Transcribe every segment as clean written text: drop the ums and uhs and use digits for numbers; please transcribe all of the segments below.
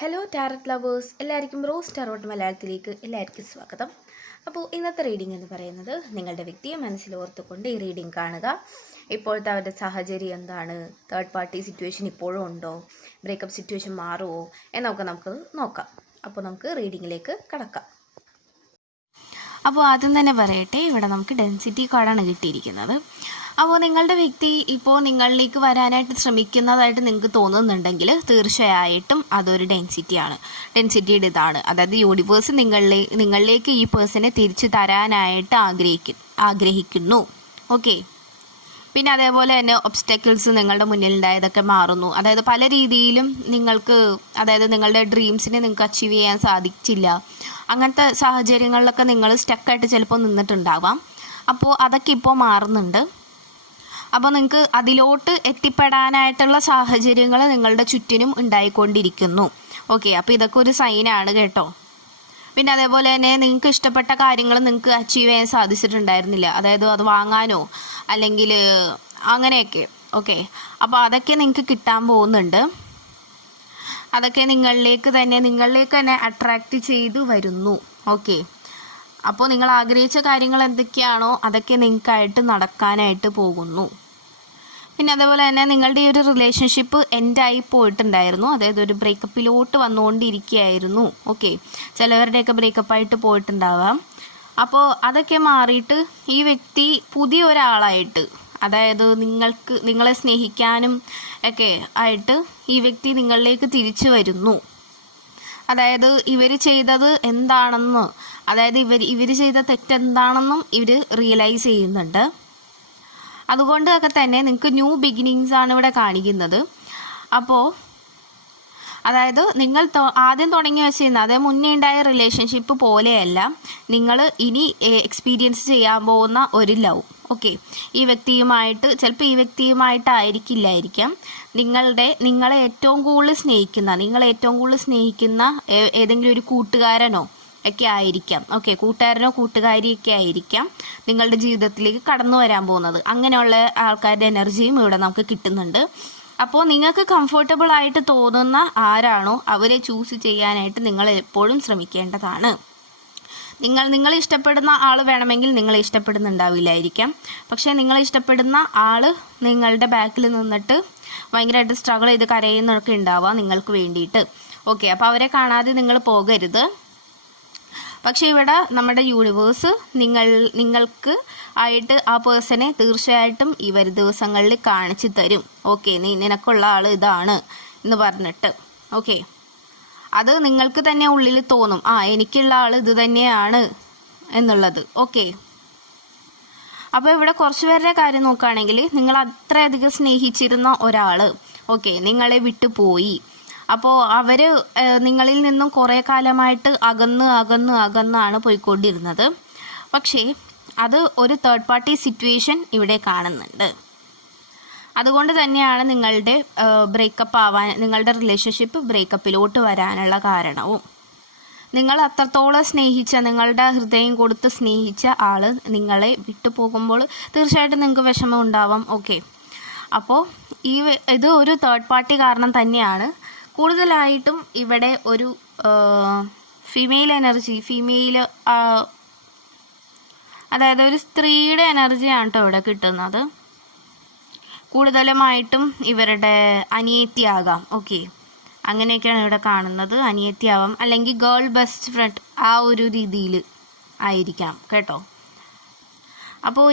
Hello tarot lovers, എല്ലാവർക്കും rose tarot മലയാളത്തിലേക്ക് എല്ലാവർക്കും സ്വാഗതം. അപ്പോൾ ഇന്നത്തെ റീഡിംഗ് എന്ന് പറയുന്നത് നിങ്ങളുടെ വ്യക്തിയെ മനസ്സിലോർത്തുകൊണ്ട് ഈ റീഡിംഗ് കാണുക. ഇപ്പോഴത്തെ അവരുടെ സാഹചര്യം എന്താണ്, തേർഡ് പാർട്ടി സിറ്റുവേഷൻ ഇപ്പോഴും ഉണ്ടോ, ബ്രേക്കപ്പ് സിറ്റുവേഷൻ മാറുമോ എന്നൊക്കെ നമുക്ക് നോക്കാം. അപ്പോൾ നമുക്ക് റീഡിങ്ങിലേക്ക് കടക്കാം. അപ്പോൾ ആദ്യം തന്നെ പറയട്ടെ, ഇവിടെ നമുക്ക് ഡെൻസിറ്റി കാർഡാണ് കിട്ടിയിരിക്കുന്നത്. അപ്പോൾ നിങ്ങളുടെ വ്യക്തി ഇപ്പോൾ നിങ്ങളിലേക്ക് വരാനായിട്ട് ശ്രമിക്കുന്നതായിട്ട് നിങ്ങൾക്ക് തോന്നുന്നുണ്ടെങ്കിൽ തീർച്ചയായിട്ടും അതൊരു ഡെൻസിറ്റിയാണ്. ഡെൻസിറ്റിയുടെ ഇതാണ്, അതായത് യൂണിവേഴ്സ് നിങ്ങളിലേക്ക് ഈ പേഴ്സണെ തിരിച്ചു തരാനായിട്ട് ആഗ്രഹിക്കുന്നു. ഓക്കെ. പിന്നെ അതേപോലെ തന്നെ ഒബ്സ്റ്റക്കിൾസ് നിങ്ങളുടെ മുന്നിലുണ്ടായതൊക്കെ മാറുന്നു. അതായത് പല രീതിയിലും നിങ്ങൾക്ക്, അതായത് നിങ്ങളുടെ ഡ്രീംസിനെ നിങ്ങൾക്ക് അച്ചീവ് ചെയ്യാൻ സാധിച്ചില്ല. അങ്ങനത്തെ സാഹചര്യങ്ങളിലൊക്കെ നിങ്ങൾ സ്റ്റക്കായിട്ട് ചിലപ്പോൾ നിന്നിട്ടുണ്ടാവാം. അപ്പോൾ അതൊക്കെ ഇപ്പോൾ മാറുന്നുണ്ട്. അപ്പോൾ നിങ്ങൾക്ക് അതിലോട്ട് എത്തിപ്പെടാനായിട്ടുള്ള സാഹചര്യങ്ങൾ നിങ്ങളുടെ ചുറ്റിനും ഉണ്ടായിക്കൊണ്ടിരിക്കുന്നു. ഓക്കെ, അപ്പോൾ ഇതൊക്കെ ഒരു സൈനാണ് കേട്ടോ. പിന്നെ അതേപോലെ തന്നെ നിങ്ങൾക്ക് ഇഷ്ടപ്പെട്ട കാര്യങ്ങൾ നിങ്ങൾക്ക് അച്ചീവ് ചെയ്യാൻ സാധിച്ചിട്ടുണ്ടായിരുന്നില്ല, അതായത് അത് വാങ്ങാനോ അല്ലെങ്കിൽ അങ്ങനെയൊക്കെ. ഓക്കെ, അപ്പോൾ അതൊക്കെ നിങ്ങൾക്ക് കിട്ടാൻ പോകുന്നുണ്ട്. അതൊക്കെ നിങ്ങളിലേക്ക് തന്നെ അട്രാക്റ്റ് ചെയ്ത് വരുന്നു. ഓക്കെ, അപ്പോൾ നിങ്ങൾ ആഗ്രഹിച്ച കാര്യങ്ങൾ എന്തൊക്കെയാണോ അതൊക്കെ നിങ്ങൾക്കായിട്ട് നടക്കാനായിട്ട് പോകുന്നു. പിന്നെ അതേപോലെ തന്നെ നിങ്ങളുടെ ഈ ഒരു റിലേഷൻഷിപ്പ് എൻഡായി പോയിട്ടുണ്ടായിരുന്നു, അതായത് ഒരു ബ്രേക്കപ്പിലോട്ട് വന്നുകൊണ്ടിരിക്കുകയായിരുന്നു. ഓക്കെ, ചിലവരുടെയൊക്കെ ബ്രേക്കപ്പായിട്ട് പോയിട്ടുണ്ടാവാം. അപ്പോൾ അതൊക്കെ മാറിയിട്ട് ഈ വ്യക്തി പുതിയ ഒരാളായിട്ട്, അതായത് നിങ്ങളെ സ്നേഹിക്കാനും ഒക്കെ ആയിട്ട് ഈ വ്യക്തി നിങ്ങളിലേക്ക് തിരിച്ചു വരുന്നു. അതായത് ഇവർ ചെയ്തത് എന്താണെന്ന്, അതായത് ഇവർ ചെയ്ത തെറ്റെന്താണെന്നും ഇവർ റിയലൈസ് ചെയ്യുന്നുണ്ട്. അതുകൊണ്ടൊക്കെ തന്നെ നിങ്ങൾക്ക് ന്യൂ ബിഗിനിങ്സ് ആണ് ഇവിടെ കാണിക്കുന്നത്. അപ്പോൾ അതായത് നിങ്ങൾ ആദ്യം തുടങ്ങി വെച്ചിരുന്ന അതേ മുന്നേ ഉണ്ടായ റിലേഷൻഷിപ്പ് പോലെയല്ല നിങ്ങൾ ഇനി എക്സ്പീരിയൻസ് ചെയ്യാൻ പോകുന്ന ഒരു ലവ്. ഓക്കെ, ഈ വ്യക്തിയുമായിട്ട് ചിലപ്പോൾ ഈ വ്യക്തിയുമായിട്ടായിരിക്കില്ലായിരിക്കാം നിങ്ങളെ ഏറ്റവും കൂടുതൽ സ്നേഹിക്കുന്ന ഏതെങ്കിലും ഒരു കൂട്ടുകാരനോ ഒക്കെ ആയിരിക്കാം. ഓക്കെ, കൂട്ടുകാരനോ കൂട്ടുകാരിയൊക്കെ ആയിരിക്കാം നിങ്ങളുടെ ജീവിതത്തിലേക്ക് കടന്നു വരാൻ പോകുന്നത്. അങ്ങനെയുള്ള ആൾക്കാരുടെ എനർജിയും ഇവിടെ നമുക്ക് കിട്ടുന്നുണ്ട്. അപ്പോൾ നിങ്ങൾക്ക് കംഫർട്ടബിൾ ആയിട്ട് തോന്നുന്ന ആരാണോ അവരെ ചൂസ് ചെയ്യാനായിട്ട് നിങ്ങൾ എപ്പോഴും ശ്രമിക്കേണ്ടതാണ്. നിങ്ങൾ ഇഷ്ടപ്പെടുന്ന ആൾ വേണമെങ്കിൽ നിങ്ങളെ ഇഷ്ടപ്പെടുന്നുണ്ടാവില്ലായിരിക്കാം, പക്ഷേ നിങ്ങളെ ഇഷ്ടപ്പെടുന്ന ആൾ നിങ്ങളുടെ ബാക്കിൽ നിന്നിട്ട് ഭയങ്കരമായിട്ട് സ്ട്രഗിൾ ചെയ്ത് കരയുന്നതൊക്കെ ഉണ്ടാവാം നിങ്ങൾക്ക് വേണ്ടിയിട്ട്. ഓക്കെ, അപ്പോൾ അവരെ കാണാതെ നിങ്ങൾ പോകരുത്. പക്ഷേ ഇവിടെ നമ്മുടെ യൂണിവേഴ്സ് നിങ്ങൾക്ക് ആയിട്ട് ആ പേഴ്സണെ തീർച്ചയായിട്ടും ഈ വരും ദിവസങ്ങളിൽ കാണിച്ചു തരും. ഓക്കെ, നിനക്കുള്ള ആൾ ഇതാണ് എന്ന് പറഞ്ഞിട്ട്. ഓക്കെ, അത് നിങ്ങൾക്ക് തന്നെ ഉള്ളിൽ തോന്നും, എനിക്കുള്ള ആൾ ഇത് തന്നെയാണ് എന്നുള്ളത്. ഓക്കെ, അപ്പോൾ ഇവിടെ കുറച്ച് പേരുടെ കാര്യം നോക്കുകയാണെങ്കിൽ നിങ്ങൾ അത്രയധികം സ്നേഹിച്ചിരുന്ന ഒരാൾ ഓക്കെ നിങ്ങളെ വിട്ടു പോയി. അപ്പോൾ അവർ നിങ്ങളിൽ നിന്നും കുറേ കാലമായിട്ട് അകന്നാണ് പോയിക്കൊണ്ടിരുന്നത്. പക്ഷേ അത് ഒരു തേർഡ് പാർട്ടി സിറ്റുവേഷൻ ഇവിടെ കാണുന്നുണ്ട്. അതുകൊണ്ട് തന്നെയാണ് നിങ്ങളുടെ റിലേഷൻഷിപ്പ് ബ്രേക്കപ്പിലോട്ട് വരാനുള്ള കാരണവും. നിങ്ങൾ അത്രത്തോളം നിങ്ങളുടെ ഹൃദയം കൊടുത്ത് സ്നേഹിച്ച ആൾ നിങ്ങളെ വിട്ടു പോകുമ്പോൾ തീർച്ചയായിട്ടും നിങ്ങൾക്ക് വിഷമം ഉണ്ടാവാം. ഓക്കെ, അപ്പോൾ ഇത് ഒരു തേർഡ് പാർട്ടി കാരണം തന്നെയാണ്. കൂടുതലായിട്ടും ഇവിടെ ഒരു ഫീമെയിൽ എനർജി, അതായത് ഒരു സ്ത്രീയുടെ എനർജിയാണ് കേട്ടോ ഇവിടെ കിട്ടുന്നത്. കൂടുതലുമായിട്ടും ഇവരുടെ അനിയത്തിയാകാം. ഓക്കെ, അങ്ങനെയൊക്കെയാണ് ഇവിടെ കാണുന്നത്. അനിയത്തിയാവാം, അല്ലെങ്കിൽ ഗേൾ ബെസ്റ്റ് ഫ്രണ്ട്, ആ ഒരു രീതിയിൽ ആയിരിക്കാം കേട്ടോ. അപ്പോൾ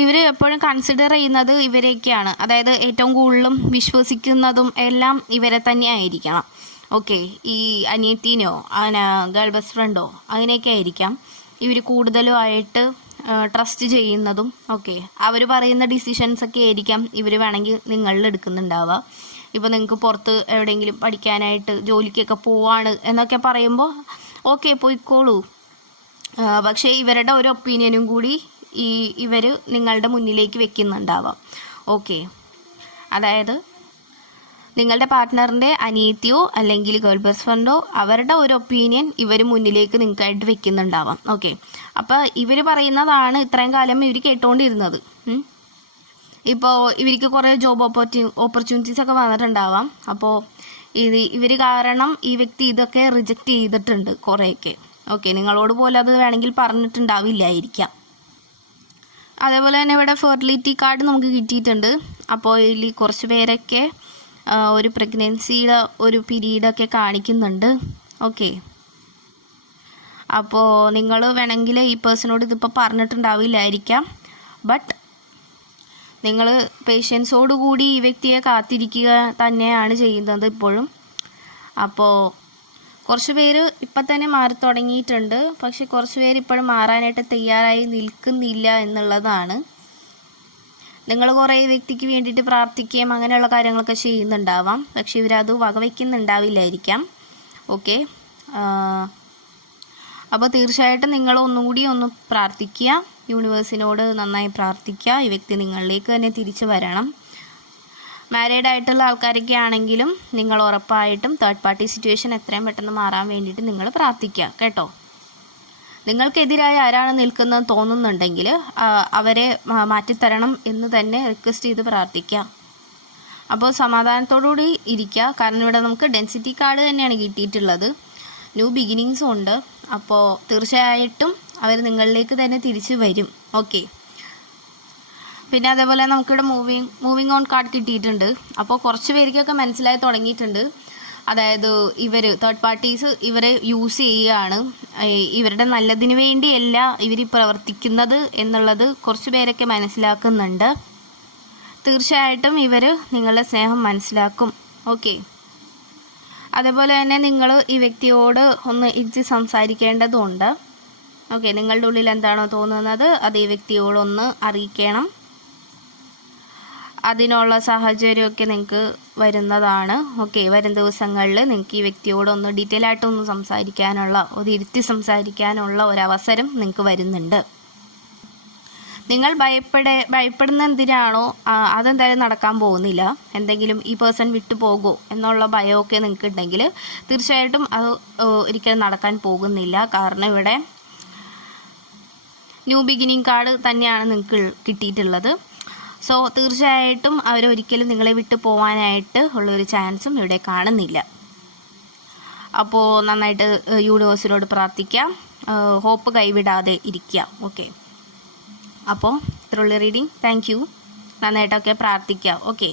ഇവർ എപ്പോഴും കൺസിഡർ ചെയ്യുന്നത് ഇവരെയൊക്കെയാണ്, അതായത് ഏറ്റവും കൂടുതലും വിശ്വസിക്കുന്നതും എല്ലാം ഇവരെ തന്നെ ആയിരിക്കണം. ഓക്കെ, ഈ അനിയത്തിനെയോ ഗേൾ ബെസ്റ്റ് ഫ്രണ്ടോ അങ്ങനെയൊക്കെ ആയിരിക്കാം ഇവർ കൂടുതലും ആയിട്ട് ട്രസ്റ്റ് ചെയ്യുന്നതും. ഓക്കെ, അവർ പറയുന്ന ഡിസിഷൻസൊക്കെ ആയിരിക്കാം ഇവർ വേണമെങ്കിൽ നിങ്ങളിൽ എടുക്കുന്നുണ്ടാവുക. ഇപ്പോൾ നിങ്ങൾക്ക് പുറത്ത് എവിടെയെങ്കിലും പഠിക്കാനായിട്ട് ജോലിക്കൊക്കെ പോവാണ് എന്നൊക്കെ പറയുമ്പോൾ ഓക്കെ പോയിക്കോളൂ, പക്ഷേ ഇവരുടെ ഒരു ഒപ്പീനിയനും കൂടി ഇവർ നിങ്ങളുടെ മുന്നിലേക്ക് വെക്കുന്നുണ്ടാവാം. ഓക്കെ, അതായത് നിങ്ങളുടെ പാർട്ട്ണറിൻ്റെ അനിയത്തിയോ അല്ലെങ്കിൽ ഗേൾ ബെസ്റ്റ് ഫ്രണ്ടോ അവരുടെ ഒരു ഒപ്പീനിയൻ ഇവർ മുന്നിലേക്ക് നിങ്ങൾക്കായിട്ട് വെക്കുന്നുണ്ടാവാം. ഓക്കെ, അപ്പോൾ ഇവർ പറയുന്നതാണ് ഇത്രയും കാലം ഇവർ കേട്ടുകൊണ്ടിരുന്നത്. ഇപ്പോൾ ഇവർക്ക് കുറേ ജോബ് ഓപ്പർച്യൂണിറ്റീസ് ഒക്കെ വന്നിട്ടുണ്ടാവാം. അപ്പോൾ ഇവർ കാരണം ഈ വ്യക്തി ഇതൊക്കെ റിജക്റ്റ് ചെയ്തിട്ടുണ്ട് കുറേയൊക്കെ. ഓക്കെ, നിങ്ങളോട് പോലും അത് വേണമെങ്കിൽ പറഞ്ഞിട്ടുണ്ടാവില്ലായിരിക്കാം. അതേപോലെ തന്നെ ഇവിടെ ഫെർട്ടിലിറ്റി കാർഡ് നമുക്ക് കിട്ടിയിട്ടുണ്ട്. അപ്പോൾ ഇതിൽ കുറച്ച് പേരൊക്കെ ഒരു പ്രഗ്നൻസിയുടെ ഒരു പീരീഡൊക്കെ കാണിക്കുന്നുണ്ട്. ഓക്കെ, അപ്പോൾ നിങ്ങൾ വേണമെങ്കിൽ ഈ പേഴ്സണോട് ഇതിപ്പോൾ പറഞ്ഞിട്ടുണ്ടാവില്ലായിരിക്കാം. ബട്ട് നിങ്ങൾ പേഷ്യൻസോടുകൂടി ഈ വ്യക്തിയെ കാത്തിരിക്കുക തന്നെയാണ് ചെയ്യുന്നത് ഇപ്പോഴും. അപ്പോൾ കുറച്ച് പേര് ഇപ്പം തന്നെ മാറി തുടങ്ങിയിട്ടുണ്ട്. പക്ഷെ കുറച്ച് പേര് ഇപ്പോഴും മാറാനായിട്ട് തയ്യാറായി നിൽക്കുന്നില്ല എന്നുള്ളതാണ്. നിങ്ങൾ കുറേ വ്യക്തിക്ക് വേണ്ടിയിട്ട് പ്രാർത്ഥിക്കുകയും അങ്ങനെയുള്ള കാര്യങ്ങളൊക്കെ ചെയ്യുന്നുണ്ടാവാം. പക്ഷെ ഇവരത് വകവയ്ക്കുന്നുണ്ടാവില്ലായിരിക്കാം. ഓക്കെ, അപ്പോൾ തീർച്ചയായിട്ടും നിങ്ങൾ ഒന്നുകൂടി ഒന്ന് പ്രാർത്ഥിക്കുക, യൂണിവേഴ്സിനോട് നന്നായി പ്രാർത്ഥിക്കുക. ഈ വ്യക്തി നിങ്ങളിലേക്ക് തന്നെ തിരിച്ചു വരണം. മാരീഡ് ആയിട്ടുള്ള ആൾക്കാരൊക്കെ ആണെങ്കിലും നിങ്ങൾ ഉറപ്പായിട്ടും തേർഡ് പാർട്ടി സിറ്റുവേഷൻ എത്രയും പെട്ടെന്ന് മാറാൻ വേണ്ടിയിട്ട് നിങ്ങൾ പ്രാർത്ഥിക്കുക കേട്ടോ. നിങ്ങൾക്കെതിരായി ആരാണ് നിൽക്കുന്നത് തോന്നുന്നുണ്ടെങ്കിൽ അവരെ മാറ്റിത്തരണം എന്ന് തന്നെ റിക്വസ്റ്റ് ചെയ്ത് പ്രാർത്ഥിക്കുക. അപ്പോൾ സമാധാനത്തോടുകൂടി ഇരിക്കുക. കാരണം ഇവിടെ നമുക്ക് ഡെൻസിറ്റി കാർഡ് തന്നെയാണ് കിട്ടിയിട്ടുള്ളത്. ന്യൂ ബിഗിനിങ്സും ഉണ്ട്. അപ്പോൾ തീർച്ചയായിട്ടും അവർ നിങ്ങളിലേക്ക് തന്നെ തിരിച്ചു വരും. ഓക്കെ, പിന്നെ അതേപോലെ നമുക്കിവിടെ മൂവിങ് ഓൺ കാർഡ് കിട്ടിയിട്ടുണ്ട്. അപ്പോൾ കുറച്ച് പേർക്കൊക്കെ മനസ്സിലായി തുടങ്ങിയിട്ടുണ്ട്. അതായത് ഇവർ തേർഡ് പാർട്ടീസ് ഇവരെ യൂസ് ചെയ്യുകയാണ്, ഇവരുടെ നല്ലതിന് വേണ്ടിയല്ല ഇവർ പ്രവർത്തിക്കുന്നത് എന്നുള്ളത് കുറച്ച് പേരൊക്കെ മനസ്സിലാക്കുന്നുണ്ട്. തീർച്ചയായിട്ടും ഇവർ നിങ്ങളുടെ സ്നേഹം മനസ്സിലാക്കും. ഓക്കെ, അതേപോലെ തന്നെ നിങ്ങൾ ഈ വ്യക്തിയോട് ഒന്ന് ഇരിച്ച് സംസാരിക്കേണ്ടതുണ്ട്. ഓക്കെ, നിങ്ങളുടെ ഉള്ളിൽ എന്താണോ തോന്നുന്നത് അത് ഈ വ്യക്തിയോടൊന്ന് അറിയിക്കണം. അതിനുള്ള സാഹചര്യമൊക്കെ നിങ്ങൾക്ക് വരുന്നതാണ്. ഓക്കെ, വരും ദിവസങ്ങളിൽ നിങ്ങൾക്ക് ഈ വ്യക്തിയോടൊന്ന് ഡീറ്റെയിൽ ആയിട്ടൊന്ന് സംസാരിക്കാനുള്ള, ഒരു ഇരുത്തി സംസാരിക്കാനുള്ള ഒരവസരം നിങ്ങൾക്ക് വരുന്നുണ്ട്. നിങ്ങൾ ഭയപ്പെടുന്ന എന്തിനാണോ അതെന്തായാലും നടക്കാൻ പോകുന്നില്ല. എന്തെങ്കിലും ഈ പേഴ്സൺ വിട്ടു പോകുമോ എന്നുള്ള ഭയമൊക്കെ നിങ്ങൾക്ക് ഉണ്ടെങ്കിൽ തീർച്ചയായിട്ടും അത് ഒരിക്കലും നടക്കാൻ പോകുന്നില്ല. കാരണം ഇവിടെ ന്യൂ ബിഗിനിങ് കാർഡ് തന്നെയാണ് നിങ്ങൾക്ക് കിട്ടിയിട്ടുള്ളത്. സോ തീർച്ചയായിട്ടും അവരൊരിക്കലും നിങ്ങളെ വിട്ടു പോകാനായിട്ട് ഉള്ളൊരു ചാൻസും ഇവിടെ കാണുന്നില്ല. അപ്പോൾ നന്നായിട്ട് യൂണിവേഴ്സിനോട് പ്രാർത്ഥിക്കാം, ഹോപ്പ് കൈവിടാതെ ഇരിക്കുക. ഓക്കെ, അപ്പോൾ ഇത്രയുള്ള റീഡിങ്. Thank you. നന്നായിട്ടൊക്കെ പ്രാർത്ഥിക്കുക. ഓക്കെ.